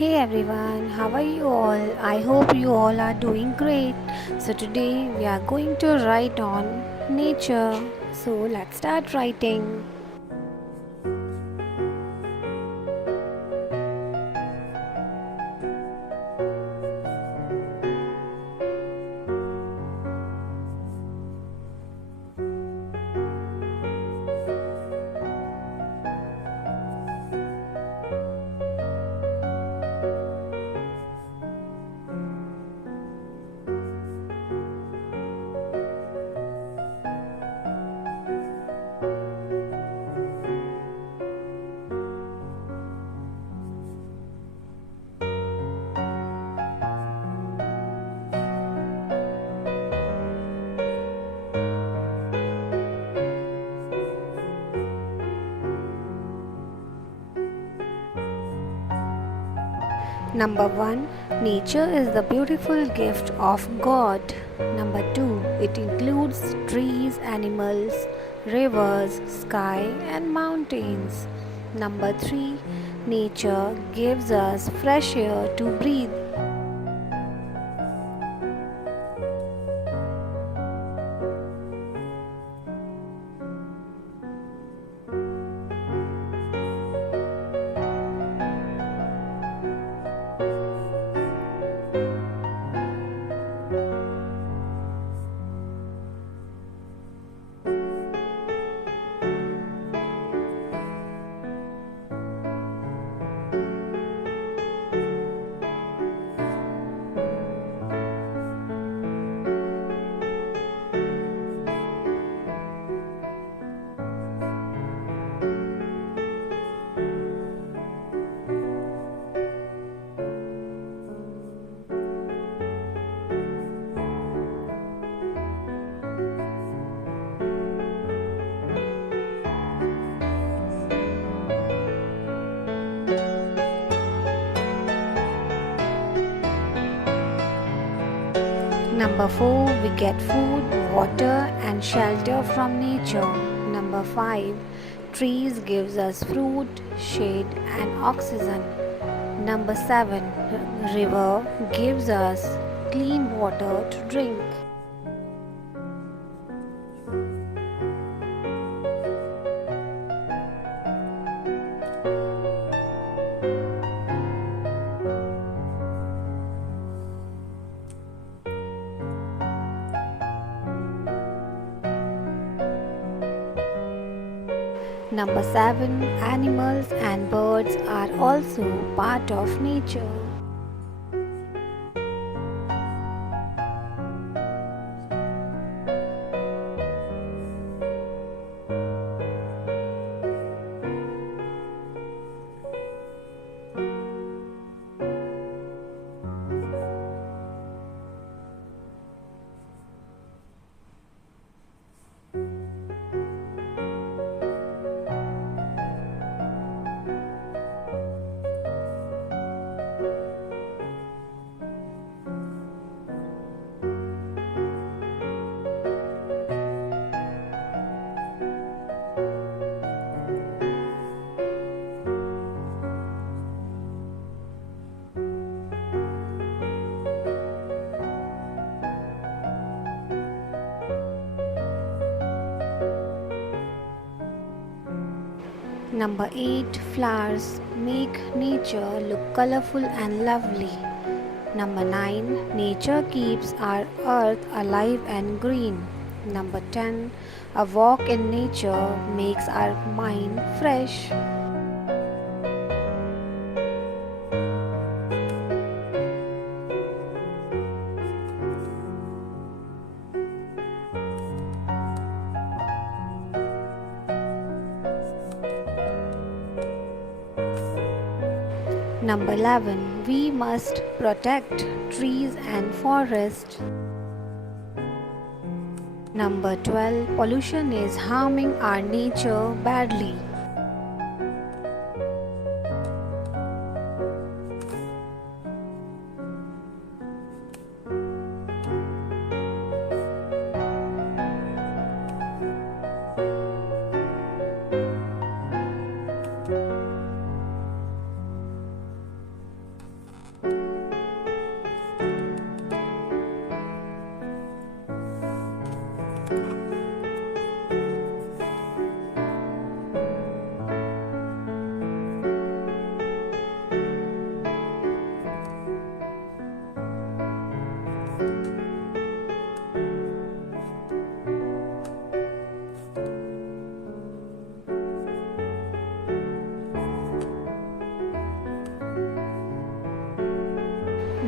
Hey everyone, how are you all? I hope you all are doing great. So today we are going to write on nature. So let's start writing. Number 1, nature is the beautiful gift of God. Number 2, it includes trees, animals, rivers, sky, and mountains. Number 3, nature gives us fresh air to breathe. Number 4, we get food, water and shelter from nature. Number 5, trees gives us fruit, shade and oxygen. Number 7, river gives us clean water to drink. Number 7, animals and birds are also part of nature. Number 8, flowers make nature look colorful and lovely. Number 9, nature keeps our earth alive and green. Number 10, a walk in nature makes our mind fresh. Number 11, we must protect trees and forests. Number 12, pollution is harming our nature badly.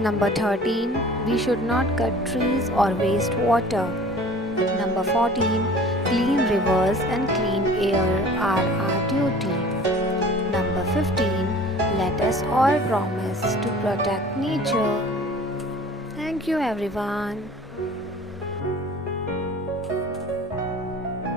Number 13, we should not cut trees or waste water. Number 14, clean rivers and clean air are our duty. Number 15, let us all promise to protect nature. Thank you everyone.